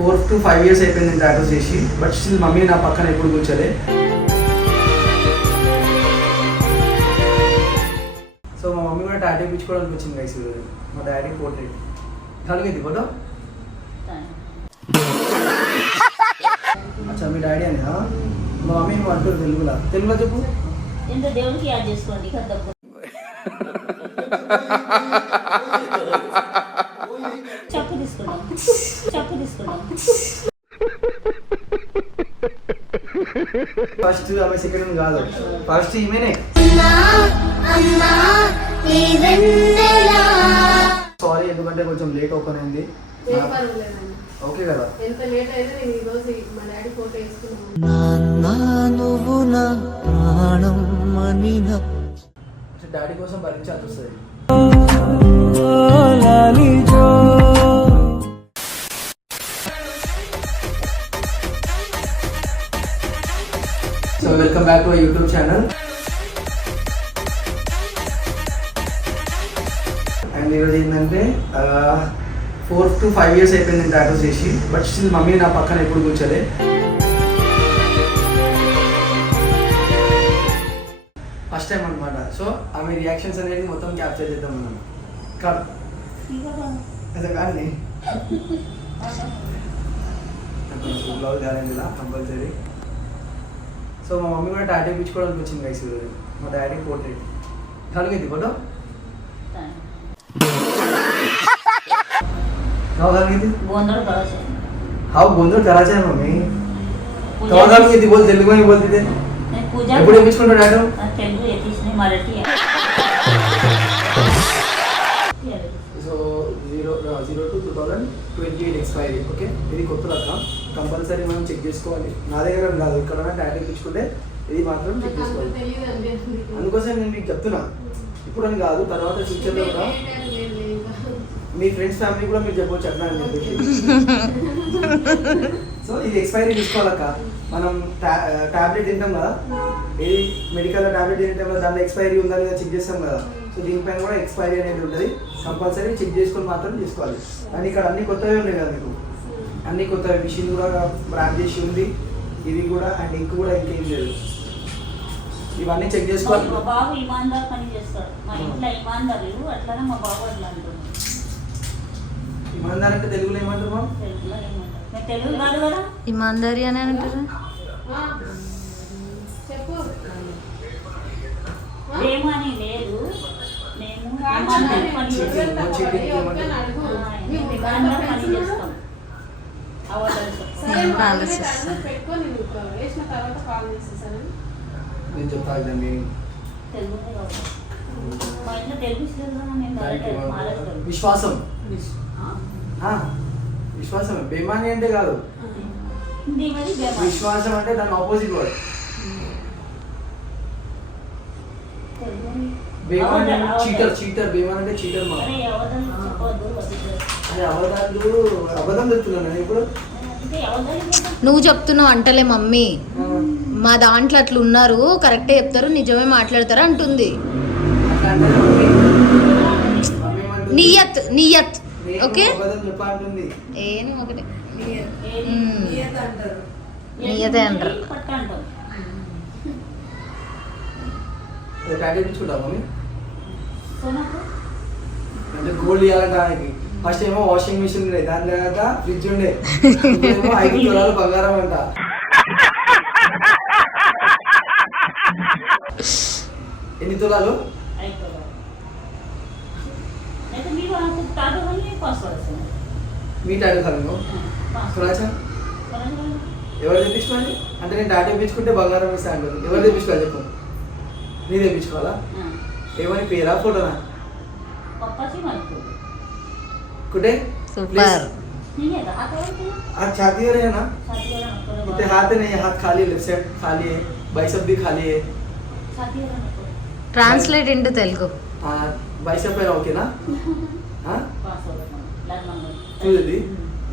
4 to 5 years అయిపోయింది tattoo చేసి. But still mummy నా పక్కన ఎప్పుడు కూర్చోలే. సో మా మమ్మీ కూడా టాటూ ఇప్పించుకోవడానికి వచ్చింది గైస్. మా డాడీ పోర్ట్రేట్ కలిగింది ఫోటో. అచ్చా మీ డాడీ అని మా మమ్మీ నువ్వు అంటారు తెలుగులో చెప్పు. దేవుడికి యాడ్ చేసుకోండి. చెప్పు తీసుకున్నాం. ఫస్ట్ ఆమె సెకండ్ కాదు, ఫస్ట్ ఈమెనే. సారీ ఎందుకంటే కొంచెం లేట్ ఓపెన్ అయింది. ఓకే కదా. ఎంత లేట్ అయితే నేను ఈ రోజు మా డాడీ ఫోటో వేసుకున్నాను. డాడీ కోసం భరించాల్సి వస్తుంది. So welcome back to YouTube channel. And ఈరోజు ఏంటంటే 4 to 5 years అయిపోయింది టాటూ చేసి. బట్ స్టిల్ మమ్మీ నా పక్కన ఎప్పుడు కూర్చోలే. ఫస్ట్ టైం అనమాట. సో ఆమె రియాక్షన్స్ అనేది మొత్తం క్యాప్చర్ చేద్దాం మనం. కాదు కానీ బ్లౌజ్ కాలేదా కంపల్సరీ. సో మా మమ్మీ కూడా టాటూ ఇప్పించుకోవడానికి వచ్చింది గైస్. మా డాడీ పోర్ట్రేట్ కలిగింది ఫోటో. हाँ गोंदड़ कराचा है मम्मी. कहाँ की बोल तेलुगु में बोलती थे. ఎప్పుడు ఎప్పించుకుంటాడు డాడీ? తెలుగు ఎత్తించిన Marathi. So 0 to 2028 expiry. Okay ఇది కొత్త రకం. కంపల్సరీ మనం చెక్ చేసుకోవాలి. నా దగ్గర కాదు, ఇక్కడ టాటూ ఇప్పించుకుంటే ఇది మాత్రం చెక్ చేసుకోవాలి. అందుకోసం నేను మీకు చెప్తున్నా. ఇప్పుడు అని కాదు, తర్వాత ఫ్యూచర్లో కూడా మీ ఫ్రెండ్స్ ఫ్యామిలీ కూడా మీరు చెప్పవచ్చు అట్లా అని చెప్పేసి. సో ఇది ఎక్స్పైరీ తీసుకోవాలక్క. మనం టాబ్లెట్ తింటాం కదా, ఇది మెడికల్ టాబ్లెట్ తింటాం కదా, దాంట్లో ఎక్స్పైరీ ఉందా లేదా చెక్ చేస్తాం కదా. సో దీనిపైన కూడా ఎక్స్పైరీ అనేది ఉంటుంది. కంపల్సరీ చెక్ చేసుకొని మాత్రం తీసుకోవాలి. అండ్ ఇక్కడ అన్ని కొత్తవే ఉన్నాయి కదా మీకు, అన్ని కొత్తవి. మిషన్ కూడా బ్రాండ్ చేసి ఉంది ఇది కూడా. అండ్ ఇంక్ కూడా ఇంకేం లేదు. ఇవన్నీ చెక్ చేసుకోవాలి. మా బాబు ఇమాందార్ పని చేస్తాడు. మా ఇంట్లో ఇమాందారు అట్లానే మా బాబు అట్లా అంటాడు. ఇమాందార్ అంటే తెలుగులో ఏమంటారు మా? తెలుగు కాదు కదా, ఇమాందారి అని అంటారు. చెప్పు. ఏమని లేదు, మేము పని చేస్తాం. పెట్టుకొని వేసిన తర్వాత కాల్ చేసేసాను. నేను చెప్తాను తెలుగు మా ఇంట్లో తెలుగు విశ్వాసం. విశ్వాసమే. బేమాని అంటే కాదు, విశ్వాసం అంటే దాని ఆపోజిట్ వర్డ్. బేమాని చీటర్. బేమాన్ అంటే చీటర్. మా అదే అబద్ధం చెప్తున్నాను ఇప్పుడు. నువ్వు చెప్తున్నావు అంటలే మమ్మీ. మా దాంట్లో అట్లా ఉన్నారు, కరెక్టే చెప్తారు, నిజమే మాట్లాడతారు అంటుంది. నియత్ ఓకే. ఏం ఒకటి నియతే అంటారు. అంటే గోల్డ్ ఇవ్వాలంటే ఫస్ట్ ఏమో వాషింగ్ మిషన్ ఉండే, దాని తర్వాత ఫ్రిడ్జ్ ఉండే, 5 తులాలు బంగారం అంట. ఎన్ని తులాలు? మీ టాటూ కాదు ఎవరు తెప్పించుకోవాలి అంటే నేను టాటూ తెప్పించుకుంటే బంగారం ఇస్తా అంటారు. ఎవరు తెప్పించుకోవాలి చెప్పు? నీ తెప్పించుకోవాలా? ఏమని పేరా ఫోటోనా? कुठे? सुपर. आज छाती हो रही है ना? इतने हाथ नहीं है, हाथ खाली, लेफ्ट साइड खाली है, बाइसेप भी खाली है. Translate into Telugu. हाँ बाइसेप पे ओके ना? हाँ? చూడండి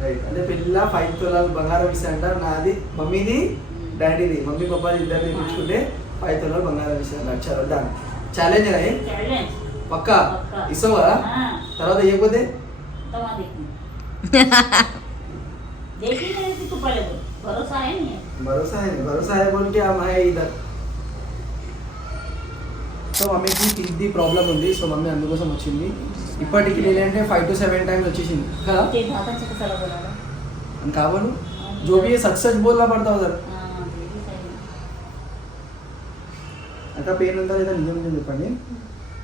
రైట్. అంటే పిల్ల 5 తులాలు బంగారం ఇస్తా అంటారు. నాది మమ్మీది డాడీది, మమ్మీ పప్పాది ఇద్దరిని తెప్పించుకుంటే 5 తులాలు బంగారం ఇస్తాను. లక్షలు డన్. ఛాలెంజ్ అని పక్కా ఇస్తావు కదా? తర్వాత ఇవ్వకపోతే देखी नहीं थी तू पहले बोल भरोसा है नहीं है भरोसा है बोल के हम है इधर సో మమ్మీకి టీత్ది ప్రాబ్లం ఉంది సో మమ్మీ అందుకోసం వచ్చింది ఇప్పటికి లేదంటే 5 to 7 टाइम्स వచ్చేసింది కదా ते भाता से कसा बोला था అని కావాలి जो भी है सच सच बोलना पड़ता उधर हां ये भी सही है అక్క పెయిన్ ఉందా లేదా నిజం నిజం చెప్పండి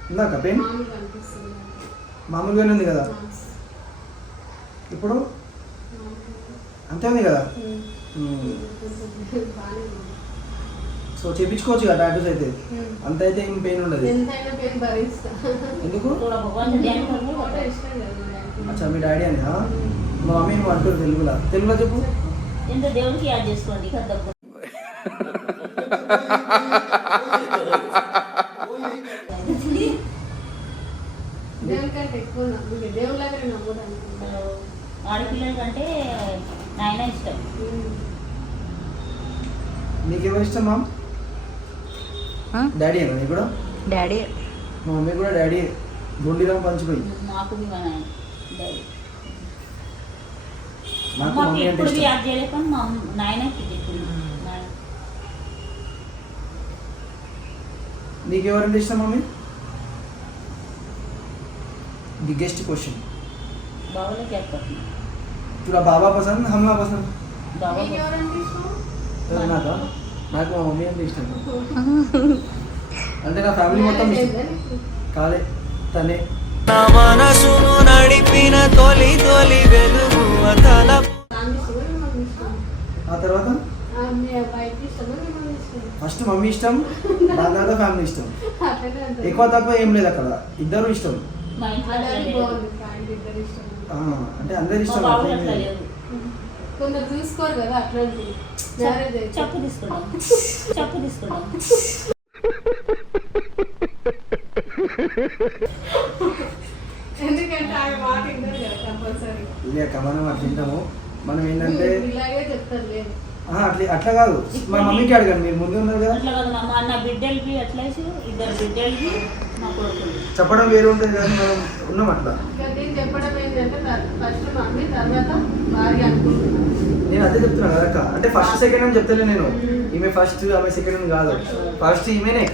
ఉందా అక్క పెయిన్ మామూలుగా అనిపిస్తుంది. మామూలుగానే ఉంది కదా ఇప్పుడు అంతే ఉంది కదా బాగానే ఉంది. సో చేపించుకోవచ్చు కదా టాటూస్ అయితే అంత అయితే ఏం పెయిన్ ఉండదు ఎంతైనా పెయిన్ భరిస్తా. ఎందుకు थोड़ा भगवान से ध्यान करने ఫోటో को ఇష్టం కదా మా డాడీకి. అచ్చా మీ డాడీ అని మా మమ్మీ నువ్వు అంటారు తెలుగులో చెప్పు ఎంత దేవునికి యాద్ చేసుకోండి కదా దేవుని కంటే ఎక్కువ నమ్ముతుంది. దేవుళ్ళగా నమ్ముతాను. ఆడపిల్లల కంటే నాయన ఇష్టం నీకెవరు ఇష్టం మామ్ డాడీ అన్న నీ కూడా డాడీ మా మమ్మీ కూడా డాడీ గుండిరాం పంచిపోయి మాకు మీ నాయన డాడీ నాకు మాకు మమ్మీ అంటే ఎప్పుడు ఇష్టం యాద్ చేయలేదు కానీ మా నాయనకి చెప్పింది నాయన నీకెవరంటే ఇష్టం మమ్మీ बिगेस्ट क्वेश्चन బావలో క్యాప్ పట్టిన तुला बाबा पसंद हमला पसंद బావ మీకు ఎవరంటే ఇష్టం? నాకా నాకు మా మమ్మీ అంటే ఇష్టం అంటే నా ఫ్యామిలీ మొత్తం ఇష్టం కాలే తనే నా మనసును నడిపిన తొలి తొలి వెలుగు అతల ఫ్యామిలీ ఇష్టమా మిమ్మల్ని ఇష్టం? ఆ తర్వాత మీ అబ్బాయికి ఇష్టమా మిమ్మల్ని ఇష్టం? ఫస్ట్ మమ్మీ ఇష్టం దాని తర్వాత ఫ్యామిలీ ఇష్టం అట్లనే అంటారు. ఎక్కువ తక్కువ ఏం లేదు అక్కడ ఇద్దరు ఇష్టం మా ఇంట్లో అది అట్లా అది లేదు. బాగుంది. ఫ్యామిలీ ఇద్దరు ఇష్టం. ఆ, అంటే అందరు మా ఇష్టం బావలో అట్లేం అట్లా లేదు. లేదు కొందరు చూసుకోరు కదా అట్లాంటి మ్యారేజ్ అయితే చెప్పు తీసుకున్నాం చెప్పు తీసుకున్నాం ఎందుకంటే ఆయన మాట విన్నారు కదా కంపల్సరీ. లేక మనం అట్లా తింటాము మనం ఏంటంటే ఇలాగే చెప్తారు లేదు. అట్లా కాదు మా మమ్మీకి అడగండి మీరు ముందు ఉన్నారు కదా అట్లా కాదు మా అన్న బిడ్డలకి అట్లా వేసి ఇద్దరు బిడ్డలకి మా కొడుకులు చెప్పడం వేరు ఉంటుంది కానీ మనం ఉన్నాం అట్లా ఇంకా నేను చెప్పడం ఏంటంటే ఫస్ట్ మమ్మీ తర్వాత భార్య అనుకుంటున్నాను. నేను అదే చెప్తున్నా కదా అక్క అంటే ఫస్ట్ సెకండ్ అని చెప్తలే నేను ఈమె ఫస్ట్ ఆమె సెకండ్ అని కాదు ఫస్ట్ ఈమెనే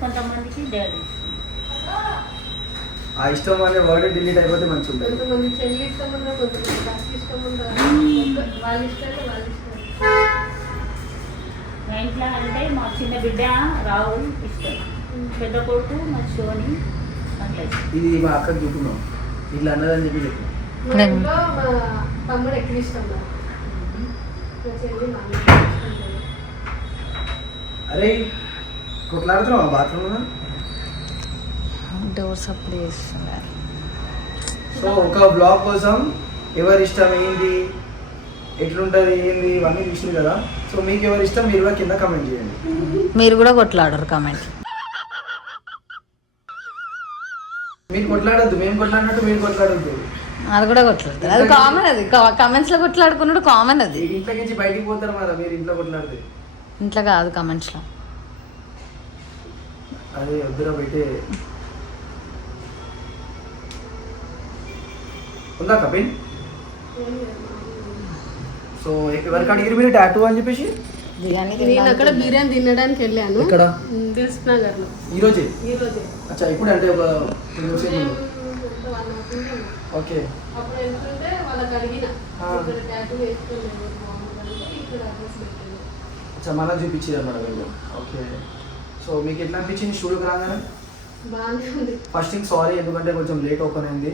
కొంతమందికి డాడీ ఆ ఇష్టం అనే వర్డ్ డిలీట్ అయిపోతే మంచిగా ఉంటుంది కొంతమంది చెల్లి ఇష్టం ఉండదు, కొంతమంది అక్క ఇష్టం ఉండదు. వాళ్ళ ఇష్టాలు వాళ్ళ ఇష్టాలు. మా ఇంట్లో అంటే మా చిన్న బిడ్డ రాహుల్ ఇష్టం పెద్ద కొడుకు మా సోని అట్లా ఇష్టం. ఇది మా అక్కకి చూపున్నాం ఇట్లా అన్నదని చెప్పి చెప్పు మా ఇంట్లో మా తమ్ముడు ఎక్కువ ఇష్టం నాకు. మా చెల్లి మా అన్న ఇష్టం లేదు. అరే కొట్లాడుతున్నావా బాత్రూమ్ డోర్స్ అప్పుడు చేస్తున్నారు. సో ఒక బ్లాగ్ కోసం ఎవరి ఇష్టం ఏంటి ఎట్లుంటుంది ఏంది ఇవన్నీ చూసింది కదా సో మీకు ఎవరి ఇష్టం మీరు కూడా కింద కమెంట్ చేయండి మీరు కూడా కొట్లాడరు కామెంట్. మీరు కొట్లాడద్దు మేము కొట్లాడినట్టు మీరు కొట్లాడద్దు అది కూడా కొట్లాడతారు. అది కామన్. అది కమెంట్స్ లో కొట్లాడుకున్నాడు కామన్. అది ఇంట్లో నుంచి బయటికి పోతారు మరి మీరు ఇంట్లో కొట్లాడితే ఇంట్లో కాదు కమెంట్స్ లో. అదే వద్దురా బయటే ఉందా కపిల్ ఏం లేదు, మామూలుగా. సో ఎవరికి అడిగిరు మీరు టాటూ అని చెప్పేసి బిర్యానీ నేను అక్కడ బిర్యానీ తినడానికి వెళ్ళాను ఎక్కడ దిల్సుఖ్ నగర్ లో ఈరోజే ఈ రోజే. అచ్చా ఇప్పుడు అంటే ఒక 2 days నేను ముందు. ఎంత 1 hour ఉంటాను. ఓకే అప్పుడు వెళ్తుంటే వాళ్ళకి అడిగిన ఆ. ఇక్కడ ట్యాటూ వేసుకోలేదు బాగుంటుందంటే ఇక్కడ అడ్రస్ పెట్టాను. అచ్చా మళ్ళీ చూపించేది అన్నమాట వీళ్ళు ఓకే సో మీకు ఎట్లా అనిపించింది స్టూడియోకి రాగానే బాగానే ఉంది. ఫస్ట్ థింగ్ సారీ ఎందుకంటే కొంచెం లేట్ ఓపెన్ అయింది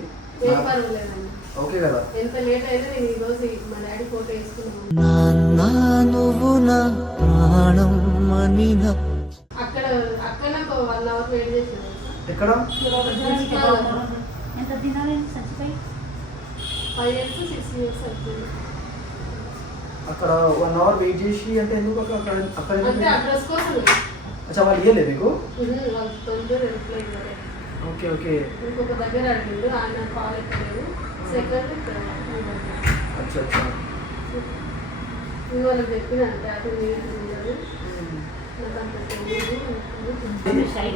ఏం పర్వాలేదండి. ఓకే కదా ఎంత లేట్ అయినా నేను ఈరోజు మా డాడీ ఫోటో వేసుకున్నాను. నాన్న నువ్వు నా ప్రాణం అనిన అక్కడ ఒక 1 hour వెయిట్ చేసాను. ఎక్కడ ఎంత తినాలి చచ్చిపోయి 5 years 6 years అవుతుంది. అక్కడ 1 hour వెయిట్ చేసి అంటే ఎందుకు అక్కడ అక్కడ ఎందుకు? అంటే అడ్రస్ కోసం అచ్చా వాళ్ళు ఇవ్వలేదు మీకు వాళ్ళు తొందర రిప్లై ఇవ్వలేదు. ఓకే ఓకే ఇంకొక దగ్గర అడిగిండు ఆయన కాల్ ఎక్కలేదు. సెకండ్ అచ్చా అచ్చా నేను వాళ్ళకి చెప్పిన ట్యాటూ ఉండదు నాకు అంత తెలియదు.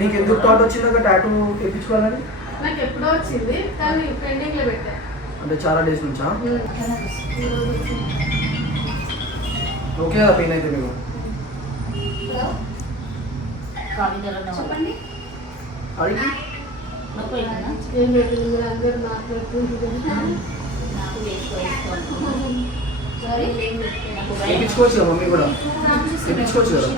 మీకు ఎందుకు థాట్ వచ్చింది ఒక టాటూ వేయించుకోవాలని నాకు ఎప్పుడో వచ్చింది కానీ పెండింగ్ లో పెట్టా. అంటే చాలా డేస్ నుంచా? ఈరోజు వచ్చింది. ఓకే కదా పెయిన్ అయితే మీకు? చెప్పండి అడిగి నొప్పి అవుతుందా? ఏం పెట్టింది మీరు అందరూ మాట్లాడుతుంటారు. నాకు ఎక్కువ ఇష్టం. సరే నాకు భయం. వేయించుకోవచ్చు కదా మమ్మీ కూడా, వేయించుకోవచ్చు కదా.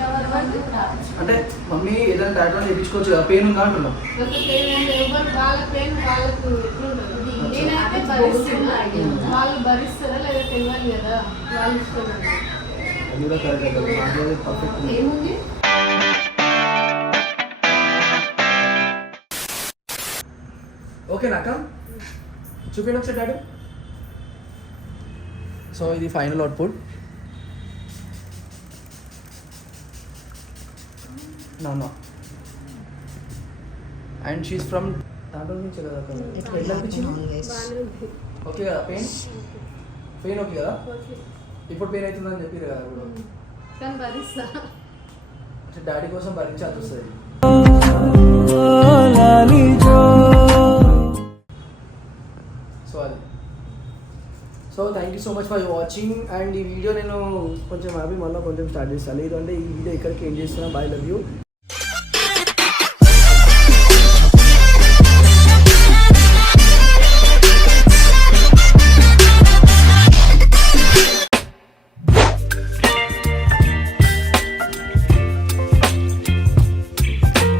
అంటే మమ్మీ ఏదైనా టాటూ వేయించుకోవచ్చు కదా, పెయిన్ ఉందా అంటున్నా. నాకు పెయిన్ అంటే ఎవరు వాళ్ళ పెయిన్ వాళ్ళకు ఎట్లుంటుంది. నేనైతే భరిస్తున్నా, వాళ్ళు భరిస్తారా లేదా తెలియాలి కదా, వాళ్ళు ఇష్టం అండి. అది కూడా కరెక్ట్ కదా, మాట్లాడేది పర్ఫెక్ట్ ఉంది. ఏముంది ఓకేనాక చూపించండి ఒకసారి టాటూ. సో ఇది ఫైనల్ అవుట్పుట్. నాన్న అండ్ షీస్ ఫ్రమ్ దాంట్లో నుంచి కదా. ఎట్లా అనిపించింది? బాగానే ఉంది. ఓకే కదా పెయిన్? పెయిన్ ఓకే కదా? ఓకే. ఇప్పుడు పెయిన్ అవుతుందని చెప్పారు కదా ఇప్పుడు. కానీ భరిస్తా. అంటే డాడీ కోసం భరించాల్సి వస్తుంది. సో అది. So thank you so much for watching. And ఈ వీడియో నేను కొంచెం హ్యాపీ మళ్ళీ కొంచెం స్టార్ట్ చేస్తాను. లేదంటే ఈ వీడియో ఇక్కడికి ఏం చేస్తున్నా. By love you.